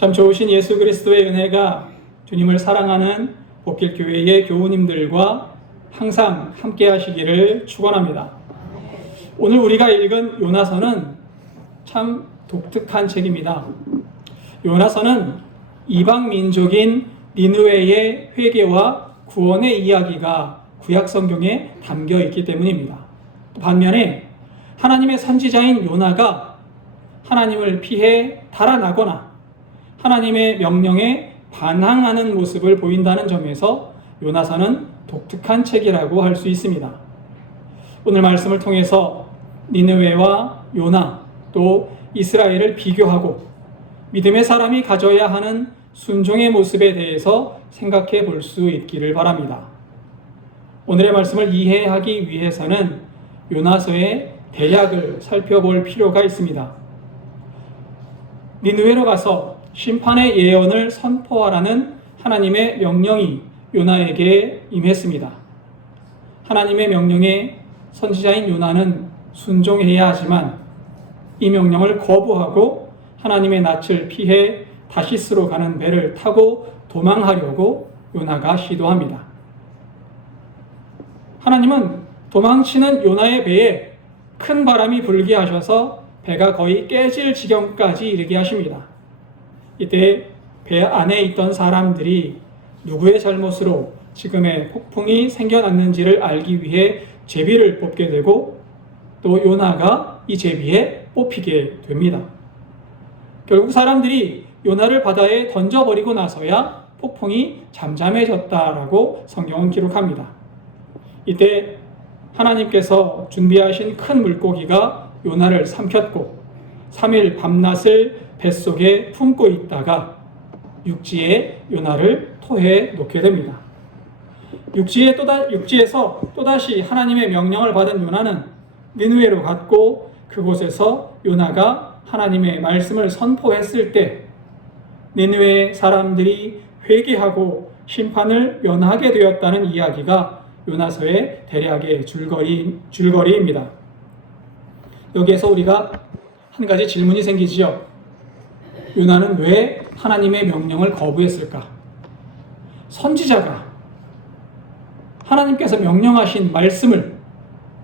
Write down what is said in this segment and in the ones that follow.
참 좋으신 예수 그리스도의 은혜가 주님을 사랑하는 복길교회의 교우님들과 항상 함께 하시기를 축원합니다. 오늘 우리가 읽은 요나서는 참 독특한 책입니다. 요나서는 이방 민족인 니느웨의 회개와 구원의 이야기가 구약 성경에 담겨 있기 때문입니다. 반면에 하나님의 선지자인 요나가 하나님을 피해 달아나거나 하나님의 명령에 반항하는 모습을 보인다는 점에서 요나서는 독특한 책이라고 할 수 있습니다. 오늘 말씀을 통해서 니느웨와 요나 또 이스라엘을 비교하고 믿음의 사람이 가져야 하는 순종의 모습에 대해서 생각해 볼 수 있기를 바랍니다. 오늘의 말씀을 이해하기 위해서는 요나서의 대략을 살펴볼 필요가 있습니다. 니느웨로 가서 심판의 예언을 선포하라는 하나님의 명령이 요나에게 임했습니다. 하나님의 명령에 선지자인 요나는 순종해야 하지만 이 명령을 거부하고 하나님의 낯을 피해 다시스로 가는 배를 타고 도망하려고 요나가 시도합니다. 하나님은 도망치는 요나의 배에 큰 바람이 불게 하셔서 배가 거의 깨질 지경까지 이르게 하십니다. 이때 배 안에 있던 사람들이 누구의 잘못으로 지금의 폭풍이 생겨났는지를 알기 위해 제비를 뽑게 되고 또 요나가 이 제비에 뽑히게 됩니다. 결국 사람들이 요나를 바다에 던져버리고 나서야 폭풍이 잠잠해졌다라고 성경은 기록합니다. 이때 하나님께서 준비하신 큰 물고기가 요나를 삼켰고 3일 밤낮을 뱃속에 품고 있다가 육지에 요나를 토해 놓게 됩니다. 육지에서 또다시 하나님의 명령을 받은 요나는 니느웨로 갔고 그곳에서 요나가 하나님의 말씀을 선포했을 때 니느웨 사람들이 회개하고 심판을 면하게 되었다는 이야기가 요나서의 대략의 줄거리입니다. 여기에서 우리가 한 가지 질문이 생기지요. 요나는 왜 하나님의 명령을 거부했을까? 선지자가 하나님께서 명령하신 말씀을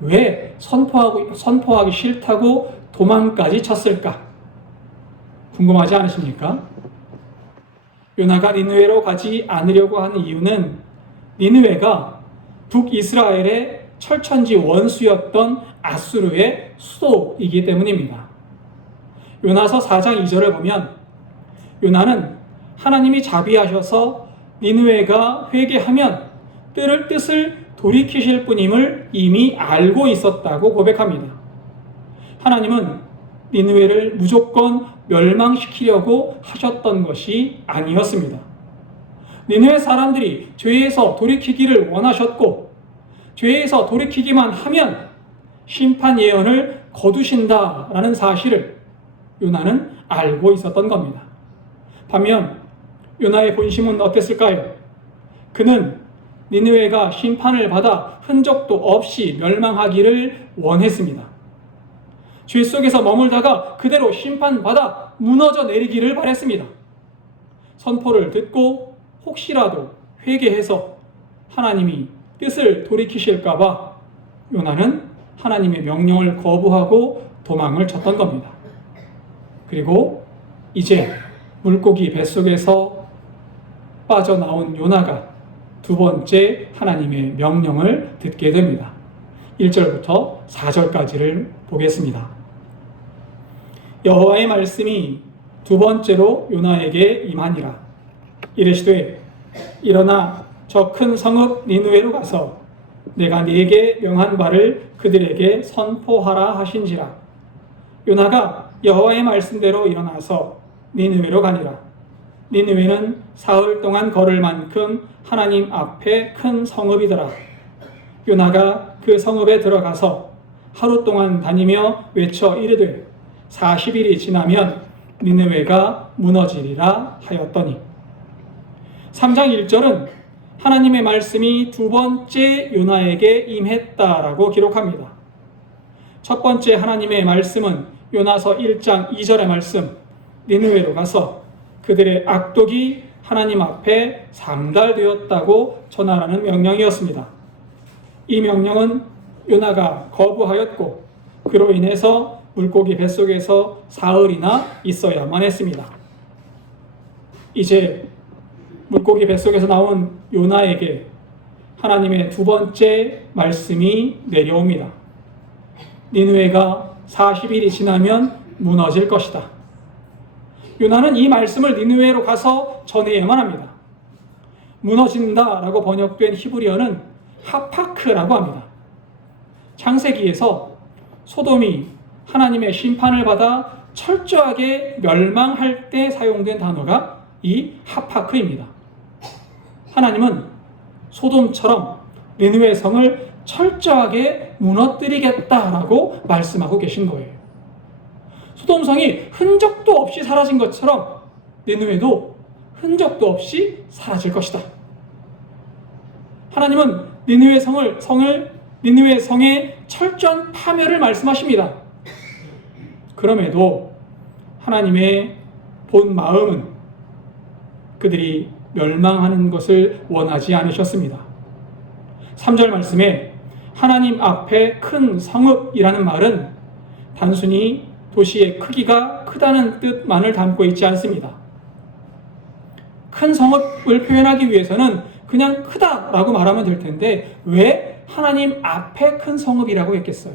왜 선포하기 싫다고 도망까지 쳤을까? 궁금하지 않으십니까? 요나가 니느웨로 가지 않으려고 하는 이유는 니느웨가 북이스라엘의 철천지 원수였던 아수르의 수도이기 때문입니다. 요나서 4장 2절을 보면 요나는 하나님이 자비하셔서 니느웨가 회개하면 뜻을 돌이키실 분임을 이미 알고 있었다고 고백합니다. 하나님은 니느웨를 무조건 멸망시키려고 하셨던 것이 아니었습니다. 니느웨 사람들이 죄에서 돌이키기를 원하셨고 죄에서 돌이키기만 하면 심판 예언을 거두신다라는 사실을 요나는 알고 있었던 겁니다. 반면 요나의 본심은 어땠을까요? 그는 니느웨가 심판을 받아 흔적도 없이 멸망하기를 원했습니다. 죄 속에서 머물다가 그대로 심판받아 무너져 내리기를 바랬습니다. 선포를 듣고 혹시라도 회개해서 하나님이 뜻을 돌이키실까 봐 요나는 하나님의 명령을 거부하고 도망을 쳤던 겁니다. 그리고 이제 물고기 뱃속에서 빠져나온 요나가 두 번째 하나님의 명령을 듣게 됩니다. 1절부터 4절까지를 보겠습니다. 여호와의 말씀이 두 번째로 요나에게 임하니라. 이르시되 일어나 저 큰 성읍 니느웨로 가서 내가 네게 명한 바를 그들에게 선포하라 하신지라. 요나가 여호와의 말씀대로 일어나서 니느웨로 가니라. 니느웨는 사흘 동안 걸을 만큼 하나님 앞에 큰 성읍이더라. 요나가 그 성읍에 들어가서 하루 동안 다니며 외쳐 이르되 40일이 지나면 니느웨가 무너지리라 하였더니. 3장 1절은 하나님의 말씀이 두 번째 요나에게 임했다라고 기록합니다. 첫 번째 하나님의 말씀은 요나서 1장 2절의 말씀, 니느웨로 가서 그들의 악독이 하나님 앞에 상달되었다고 전하라는 명령이었습니다. 이 명령은 요나가 거부하였고 그로 인해서 물고기 뱃속에서 사흘이나 있어야만 했습니다. 이제 물고기 뱃속에서 나온 요나에게 하나님의 두 번째 말씀이 내려옵니다. 니느웨가 40일이 지나면 무너질 것이다. 요나는 이 말씀을 니느웨로 가서 전해야만 합니다. 무너진다라고 번역된 히브리어는 하파크라고 합니다. 창세기에서 소돔이 하나님의 심판을 받아 철저하게 멸망할 때 사용된 단어가 이 하파크입니다. 하나님은 소돔처럼 니느웨 성을 철저하게 무너뜨리겠다라고 말씀하고 계신 거예요. 소돔성이 흔적도 없이 사라진 것처럼 니느웨도 흔적도 없이 사라질 것이다. 하나님은 니느웨 성의 철저한 파멸을 말씀하십니다. 그럼에도 하나님의 본 마음은 그들이 멸망하는 것을 원하지 않으셨습니다. 3절 말씀에 하나님 앞에 큰 성읍이라는 말은 단순히 도시의 크기가 크다는 뜻만을 담고 있지 않습니다. 큰 성읍을 표현하기 위해서는 그냥 크다라고 말하면 될 텐데 왜 하나님 앞에 큰 성읍이라고 했겠어요?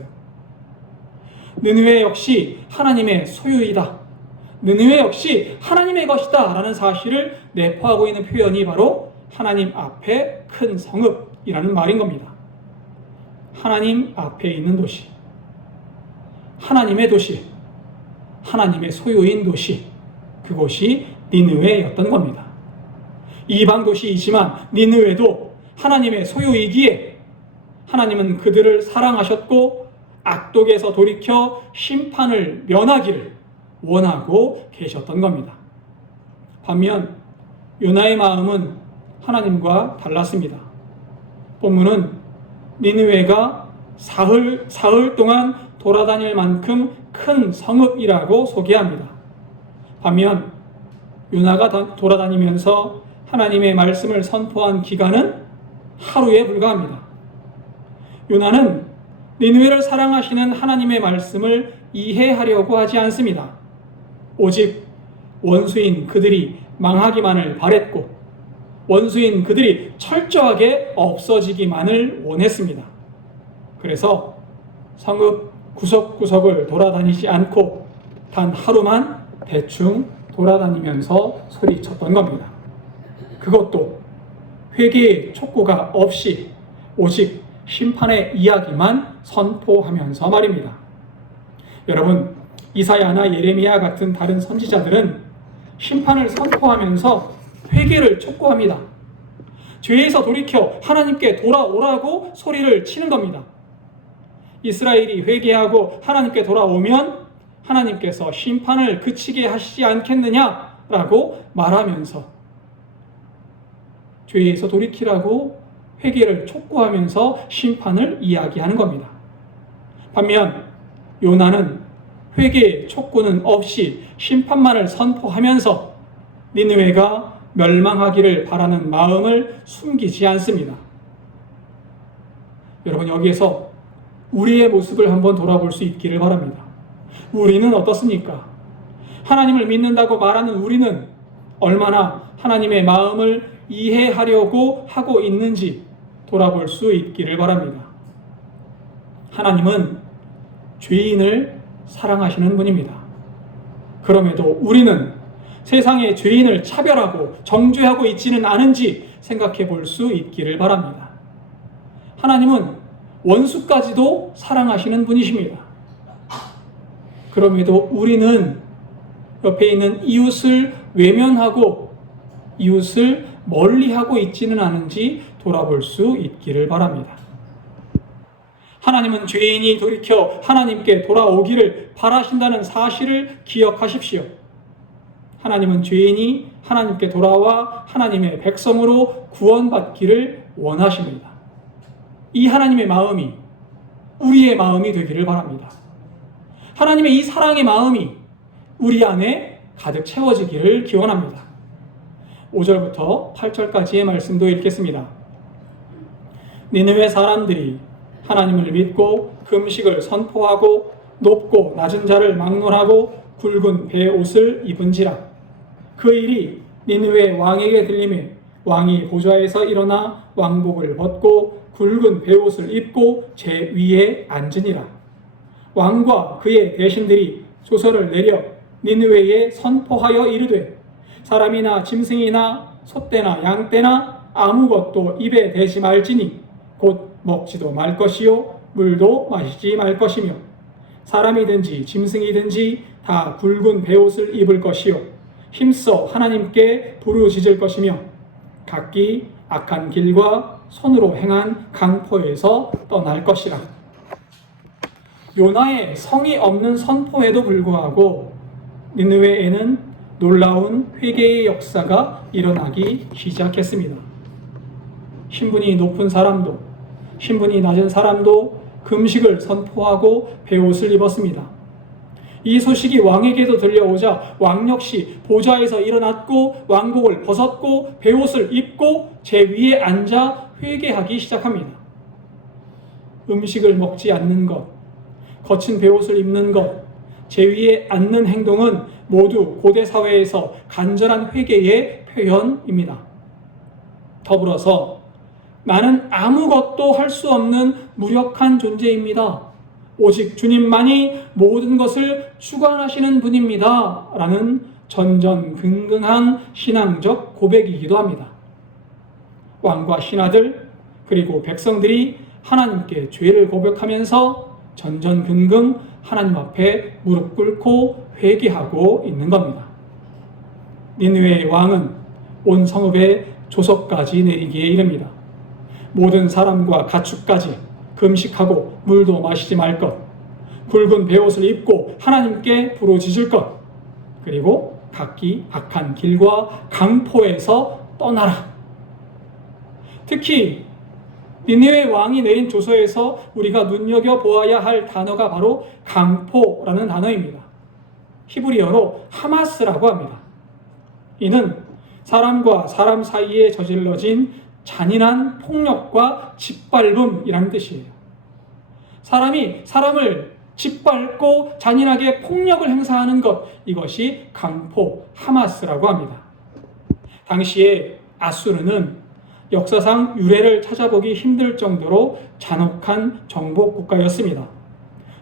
느느웨 역시 하나님의 소유이다. 느느웨 역시 하나님의 것이다 라는 사실을 내포하고 있는 표현이 바로 하나님 앞에 큰 성읍이라는 말인 겁니다. 하나님 앞에 있는 도시, 하나님의 도시, 하나님의 소유인 도시, 그곳이 니느웨였던 겁니다. 이방 도시이지만 니느웨도 하나님의 소유이기에 하나님은 그들을 사랑하셨고 악독에서 돌이켜 심판을 면하기를 원하고 계셨던 겁니다. 반면 요나의 마음은 하나님과 달랐습니다. 본문은 니느웨가 사흘 동안 돌아다닐 만큼 큰 성읍이라고 소개합니다. 반면 요나가 돌아다니면서 하나님의 말씀을 선포한 기간은 하루에 불과합니다. 요나는 니느웨를 사랑하시는 하나님의 말씀을 이해하려고 하지 않습니다. 오직 원수인 그들이 망하기만을 바랬고 원수인 그들이 철저하게 없어지기만을 원했습니다. 그래서 성읍 구석구석을 돌아다니지 않고 단 하루만 대충 돌아다니면서 소리쳤던 겁니다. 그것도 회개의 촉구가 없이 오직 심판의 이야기만 선포하면서 말입니다. 여러분, 이사야나 예레미야 같은 다른 선지자들은 심판을 선포하면서 회개를 촉구합니다. 죄에서 돌이켜 하나님께 돌아오라고 소리를 치는 겁니다. 이스라엘이 회개하고 하나님께 돌아오면 하나님께서 심판을 그치게 하시지 않겠느냐라고 말하면서 죄에서 돌이키라고 회개를 촉구하면서 심판을 이야기하는 겁니다. 반면 요나는 회개의 촉구는 없이 심판만을 선포하면서 니느웨가 멸망하기를 바라는 마음을 숨기지 않습니다. 여러분, 여기에서 우리의 모습을 한번 돌아볼 수 있기를 바랍니다. 우리는 어떻습니까? 하나님을 믿는다고 말하는 우리는 얼마나 하나님의 마음을 이해하려고 하고 있는지 돌아볼 수 있기를 바랍니다. 하나님은 죄인을 사랑하시는 분입니다. 그럼에도 우리는 세상의 죄인을 차별하고 정죄하고 있지는 않은지 생각해 볼 수 있기를 바랍니다. 하나님은 원수까지도 사랑하시는 분이십니다. 그럼에도 우리는 옆에 있는 이웃을 외면하고 이웃을 멀리하고 있지는 않은지 돌아볼 수 있기를 바랍니다. 하나님은 죄인이 돌이켜 하나님께 돌아오기를 바라신다는 사실을 기억하십시오. 하나님은 죄인이 하나님께 돌아와 하나님의 백성으로 구원받기를 원하십니다. 이 하나님의 마음이 우리의 마음이 되기를 바랍니다. 하나님의 이 사랑의 마음이 우리 안에 가득 채워지기를 기원합니다. 5절부터 8절까지의 말씀도 읽겠습니다. 니느웨 사람들이 하나님을 믿고 금식을 선포하고 높고 낮은 자를 막론하고 굵은 베옷을 입은지라. 그 일이 니느웨 왕에게 들리매 왕이 보좌에서 일어나 왕복을 벗고 굵은 베옷을 입고 제 위에 앉으니라. 왕과 그의 대신들이 조서를 내려 니느웨에 선포하여 이르되 사람이나 짐승이나 소떼나 양떼나 아무것도 입에 대지 말지니 곧 먹지도 말 것이요 물도 마시지 말 것이며 사람이든지 짐승이든지 다 굵은 베옷을 입을 것이요 힘써 하나님께 부르짖을 것이며 각기 악한 길과 손으로 행한 강포에서 떠날 것이라. 요나의 성의 없는 선포에도 불구하고 니느웨에는 놀라운 회개의 역사가 일어나기 시작했습니다. 신분이 높은 사람도 신분이 낮은 사람도 금식을 선포하고 베옷을 입었습니다. 이 소식이 왕에게도 들려오자 왕 역시 보좌에서 일어났고 왕복을 벗었고 베옷을 입고 제 위에 앉아 회개하기 시작합니다. 음식을 먹지 않는 것, 거친 베옷을 입는 것, 제 위에 앉는 행동은 모두 고대 사회에서 간절한 회개의 표현입니다. 더불어서 나는 아무것도 할 수 없는 무력한 존재입니다. 오직 주님만이 모든 것을 주관하시는 분입니다. 라는 전전긍긍한 신앙적 고백이기도 합니다. 왕과 신하들 그리고 백성들이 하나님께 죄를 고백하면서 전전긍긍 하나님 앞에 무릎 꿇고 회개하고 있는 겁니다. 니느웨의 왕은 온 성읍에 조서까지 내리기에 이릅니다. 모든 사람과 가축까지 금식하고 물도 마시지 말 것, 굵은 베옷을 입고 하나님께 부르짖을 것, 그리고 각기 악한 길과 강포에서 떠나라. 특히 니느웨 왕이 내린 조서에서 우리가 눈여겨보아야 할 단어가 바로 강포라는 단어입니다. 히브리어로 하마스라고 합니다. 이는 사람과 사람 사이에 저질러진 잔인한 폭력과 짓밟음이라는 뜻이에요. 사람이 사람을 짓밟고 잔인하게 폭력을 행사하는 것, 이것이 강포, 하마스라고 합니다. 당시에 아수르는 역사상 유래를 찾아보기 힘들 정도로 잔혹한 정복 국가였습니다.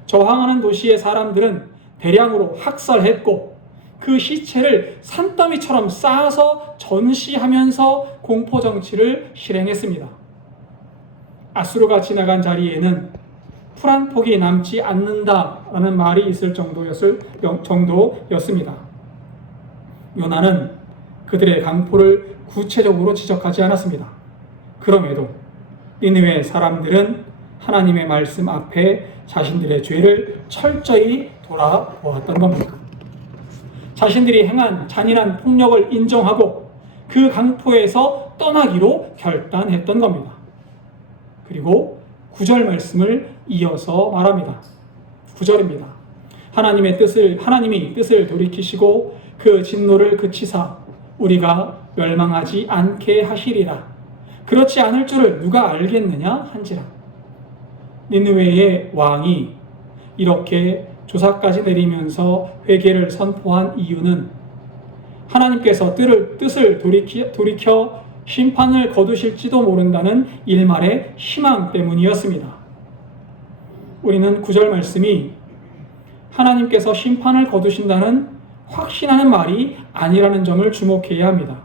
저항하는 도시의 사람들은 대량으로 학살했고 그 시체를 산더미처럼 쌓아서 전시하면서 공포정치를 실행했습니다. 아수르가 지나간 자리에는 풀 한 폭이 남지 않는다라는 말이 있을 정도였습니다. 요나는 그들의 강포를 구체적으로 지적하지 않았습니다. 그럼에도 니느웨 사람들은 하나님의 말씀 앞에 자신들의 죄를 철저히 돌아보았던 겁니다. 자신들이 행한 잔인한 폭력을 인정하고 그 강포에서 떠나기로 결단했던 겁니다. 그리고 9절 말씀을 이어서 말합니다. 9절입니다. 하나님이 뜻을 돌이키시고 그 진노를 그치사 우리가 멸망하지 않게 하시리라. 그렇지 않을 줄을 누가 알겠느냐 한지라. 니느웨의 왕이 이렇게 조사까지 내리면서 회개를 선포한 이유는 하나님께서 뜻을 돌이켜 심판을 거두실지도 모른다는 일말의 희망 때문이었습니다. 우리는 9절 말씀이 하나님께서 심판을 거두신다는 확신하는 말이 아니라는 점을 주목해야 합니다.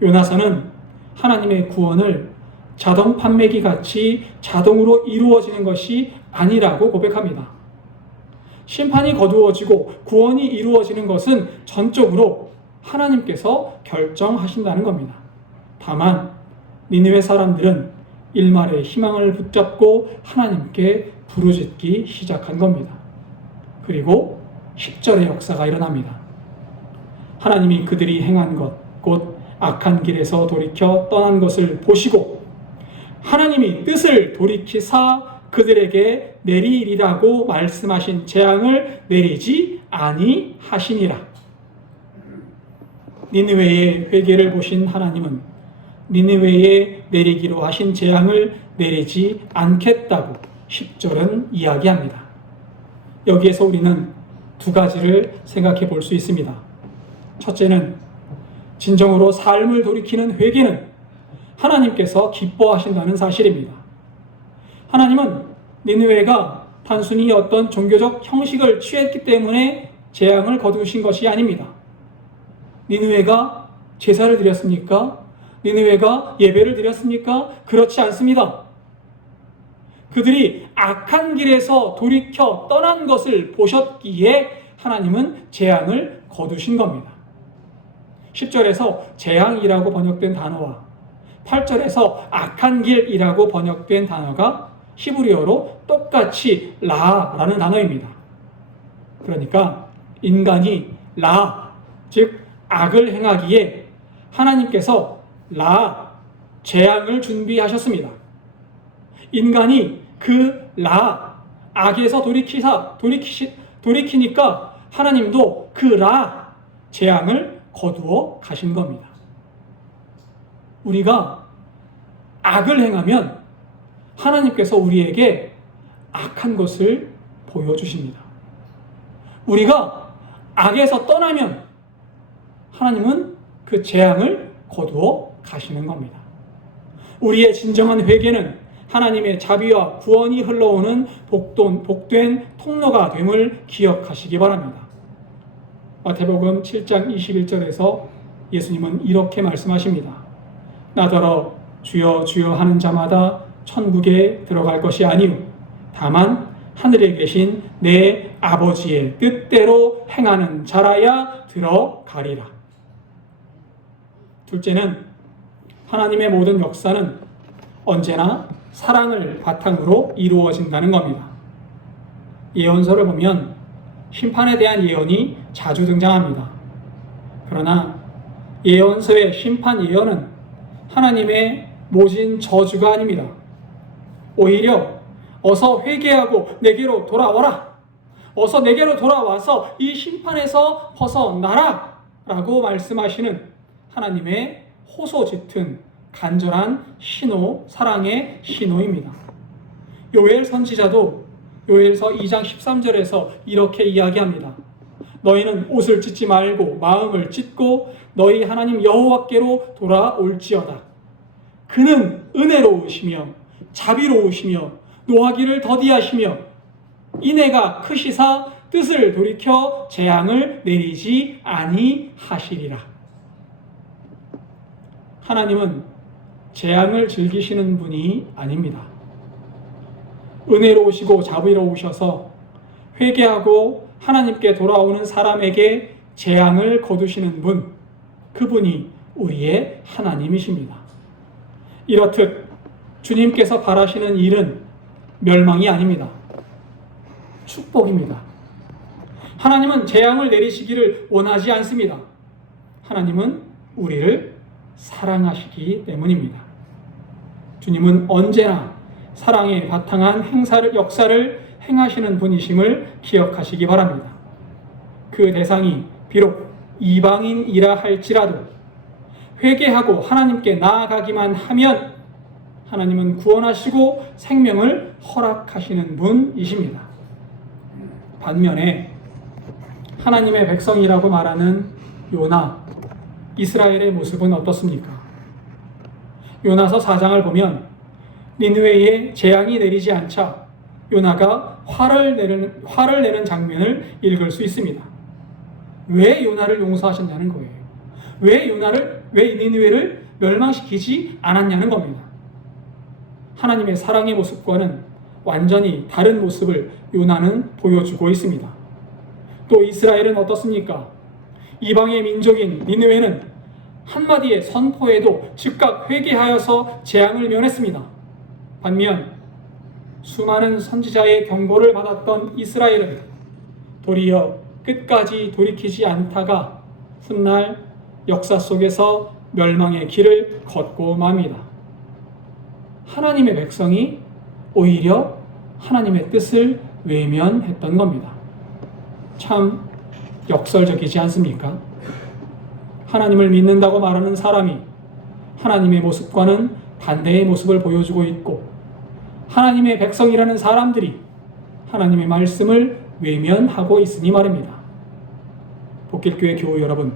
요나서는 하나님의 구원을 자동 판매기 같이 자동으로 이루어지는 것이 아니라고 고백합니다. 심판이 거두어지고 구원이 이루어지는 것은 전적으로 하나님께서 결정하신다는 겁니다. 다만 니느웨 사람들은 일말의 희망을 붙잡고 하나님께 부르짖기 시작한 겁니다. 그리고 10절의 역사가 일어납니다. 하나님이 그들이 행한 것, 곧 악한 길에서 돌이켜 떠난 것을 보시고 하나님이 뜻을 돌이키사 그들에게 내리리라고 말씀하신 재앙을 내리지 아니하시니라. 니느웨의 회개를 보신 하나님은 니느웨에 내리기로 하신 재앙을 내리지 않겠다고 10절은 이야기합니다. 여기에서 우리는 두 가지를 생각해 볼 수 있습니다. 첫째는 진정으로 삶을 돌이키는 회개는 하나님께서 기뻐하신다는 사실입니다. 하나님은 니느웨가 단순히 어떤 종교적 형식을 취했기 때문에 재앙을 거두신 것이 아닙니다. 니느웨가 제사를 드렸습니까? 니느웨가 예배를 드렸습니까? 그렇지 않습니다. 그들이 악한 길에서 돌이켜 떠난 것을 보셨기에 하나님은 재앙을 거두신 겁니다. 10절에서 재앙이라고 번역된 단어와 8절에서 악한 길이라고 번역된 단어가 히브리어로 똑같이 라라는 단어입니다. 그러니까 인간이 라, 즉 악을 행하기에 하나님께서 라, 재앙을 준비하셨습니다. 인간이 그 라, 악에서 돌이키니까 하나님도 그 라, 재앙을 거두어 가신 겁니다. 우리가 악을 행하면 하나님께서 우리에게 악한 것을 보여주십니다. 우리가 악에서 떠나면 하나님은 그 재앙을 거두어 가시는 겁니다. 우리의 진정한 회개는 하나님의 자비와 구원이 흘러오는 복된 통로가 됨을 기억하시기 바랍니다. 마태복음 7장 21절에서 예수님은 이렇게 말씀하십니다. 나더러 주여 주여 하는 자마다 천국에 들어갈 것이 아니요 다만 하늘에 계신 내 아버지의 뜻대로 행하는 자라야 들어가리라. 둘째는 하나님의 모든 역사는 언제나 사랑을 바탕으로 이루어진다는 겁니다. 예언서를 보면 심판에 대한 예언이 자주 등장합니다. 그러나 예언서의 심판 예언은 하나님의 모진 저주가 아닙니다. 오히려 어서 회개하고 내게로 돌아와라. 어서 내게로 돌아와서 이 심판에서 벗어나라 라고 말씀하시는 하나님의 호소 짙은 간절한 신호, 사랑의 신호입니다. 요엘 선지자도 요엘서 2장 13절에서 이렇게 이야기합니다. 너희는 옷을 찢지 말고 마음을 찢고 너희 하나님 여호와께로 돌아올지어다. 그는 은혜로우시며 자비로우시며 노하기를 더디하시며 인애가 크시사 뜻을 돌이켜 재앙을 내리지 아니하시리라. 하나님은 재앙을 즐기시는 분이 아닙니다. 은혜로우시고 자비로우셔서 회개하고 하나님께 돌아오는 사람에게 재앙을 거두시는 분, 그분이 우리의 하나님이십니다. 이렇듯 주님께서 바라시는 일은 멸망이 아닙니다. 축복입니다. 하나님은 재앙을 내리시기를 원하지 않습니다. 하나님은 우리를 사랑하시기 때문입니다. 주님은 언제나 사랑에 바탕한 역사를 행하시는 분이심을 기억하시기 바랍니다. 그 대상이 비록 이방인이라 할지라도 회개하고 하나님께 나아가기만 하면 하나님은 구원하시고 생명을 허락하시는 분이십니다. 반면에 하나님의 백성이라고 말하는 요나, 이스라엘의 모습은 어떻습니까? 요나서 4장을 보면 니느웨에 재앙이 내리지 않자 요나가 화를 내는 장면을 읽을 수 있습니다. 왜 요나를 용서하셨냐는 거예요. 왜 니느웨를 멸망시키지 않았냐는 겁니다. 하나님의 사랑의 모습과는 완전히 다른 모습을 요나는 보여주고 있습니다. 또 이스라엘은 어떻습니까? 이방의 민족인 니느웨는 한마디의 선포에도 즉각 회개하여서 재앙을 면했습니다. 반면 수많은 선지자의 경고를 받았던 이스라엘은 도리어 끝까지 돌이키지 않다가 훗날 역사 속에서 멸망의 길을 걷고 맙니다. 하나님의 백성이 오히려 하나님의 뜻을 외면했던 겁니다. 참 역설적이지 않습니까? 하나님을 믿는다고 말하는 사람이 하나님의 모습과는 반대의 모습을 보여주고 있고, 하나님의 백성이라는 사람들이 하나님의 말씀을 외면하고 있으니 말입니다. 복길교회 교우 여러분,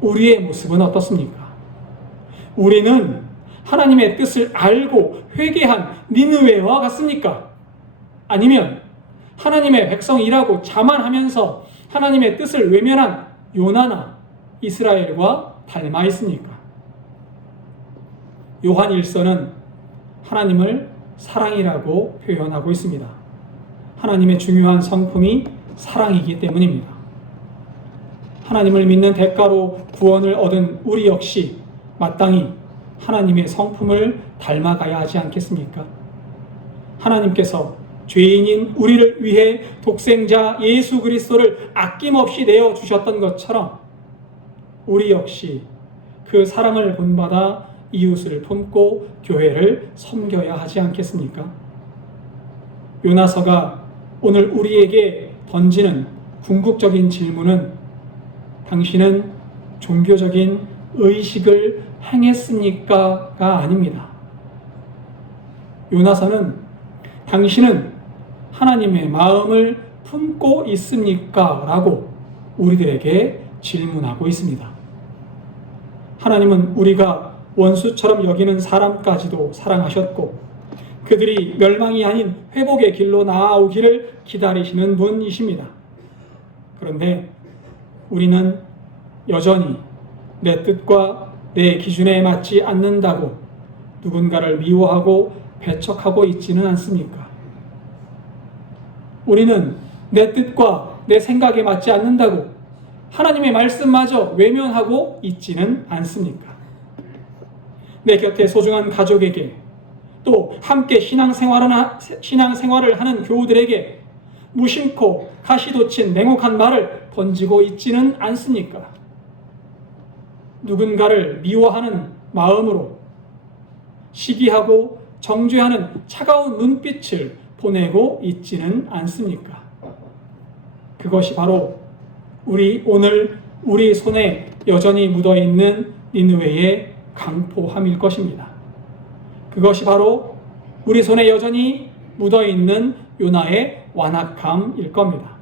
우리의 모습은 어떻습니까? 우리는 하나님의 뜻을 알고 회개한 니느웨와 같습니까? 아니면 하나님의 백성이라고 자만하면서 하나님의 뜻을 외면한 요나나 이스라엘과 닮아 있습니까? 요한 1서는 하나님을 사랑이라고 표현하고 있습니다. 하나님의 중요한 성품이 사랑이기 때문입니다. 하나님을 믿는 대가로 구원을 얻은 우리 역시 마땅히 하나님의 성품을 닮아가야 하지 않겠습니까? 하나님께서 죄인인 우리를 위해 독생자 예수 그리스도를 아낌없이 내어주셨던 것처럼 우리 역시 그 사랑을 본받아 이웃을 품고 교회를 섬겨야 하지 않겠습니까? 요나서가 오늘 우리에게 던지는 궁극적인 질문은 당신은 종교적인 의식을 행했습니까?가 아닙니다. 요나서는 당신은 하나님의 마음을 품고 있습니까? 라고 우리들에게 질문하고 있습니다. 하나님은 우리가 원수처럼 여기는 사람까지도 사랑하셨고 그들이 멸망이 아닌 회복의 길로 나아오기를 기다리시는 분이십니다. 그런데 우리는 여전히 내 뜻과 내 기준에 맞지 않는다고 누군가를 미워하고 배척하고 있지는 않습니까? 우리는 내 뜻과 내 생각에 맞지 않는다고 하나님의 말씀마저 외면하고 있지는 않습니까? 내 곁에 소중한 가족에게 또 함께 신앙생활을 하는 교우들에게 무심코 가시돋친 냉혹한 말을 던지고 있지는 않습니까? 누군가를 미워하는 마음으로 시기하고 정죄하는 차가운 눈빛을 보내고 있지는 않습니까? 그것이 바로 오늘 우리 손에 여전히 묻어있는 니느웨의 강포함일 것입니다. 그것이 바로 우리 손에 여전히 묻어있는 요나의 완악함일 겁니다.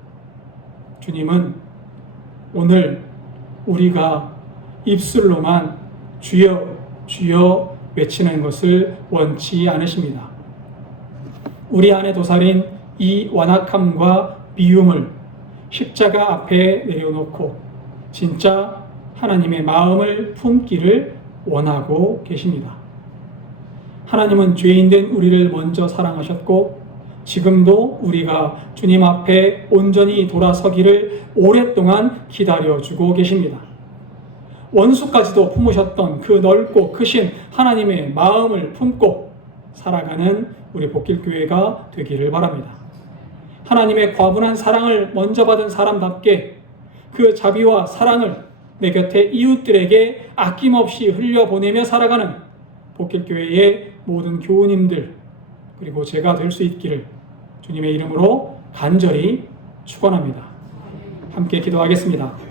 주님은 오늘 우리가 입술로만 주여 주여 외치는 것을 원치 않으십니다. 우리 안에 도사린 이 완악함과 미움을 십자가 앞에 내려놓고 진짜 하나님의 마음을 품기를 원하고 계십니다. 하나님은 죄인된 우리를 먼저 사랑하셨고 지금도 우리가 주님 앞에 온전히 돌아서기를 오랫동안 기다려주고 계십니다. 원수까지도 품으셨던 그 넓고 크신 하나님의 마음을 품고 살아가는 우리 복길교회가 되기를 바랍니다. 하나님의 과분한 사랑을 먼저 받은 사람답게 그 자비와 사랑을 내 곁에 이웃들에게 아낌없이 흘려보내며 살아가는 복길교회의 모든 교우님들 그리고 제가 될 수 있기를 주님의 이름으로 간절히 축원합니다. 함께 기도하겠습니다.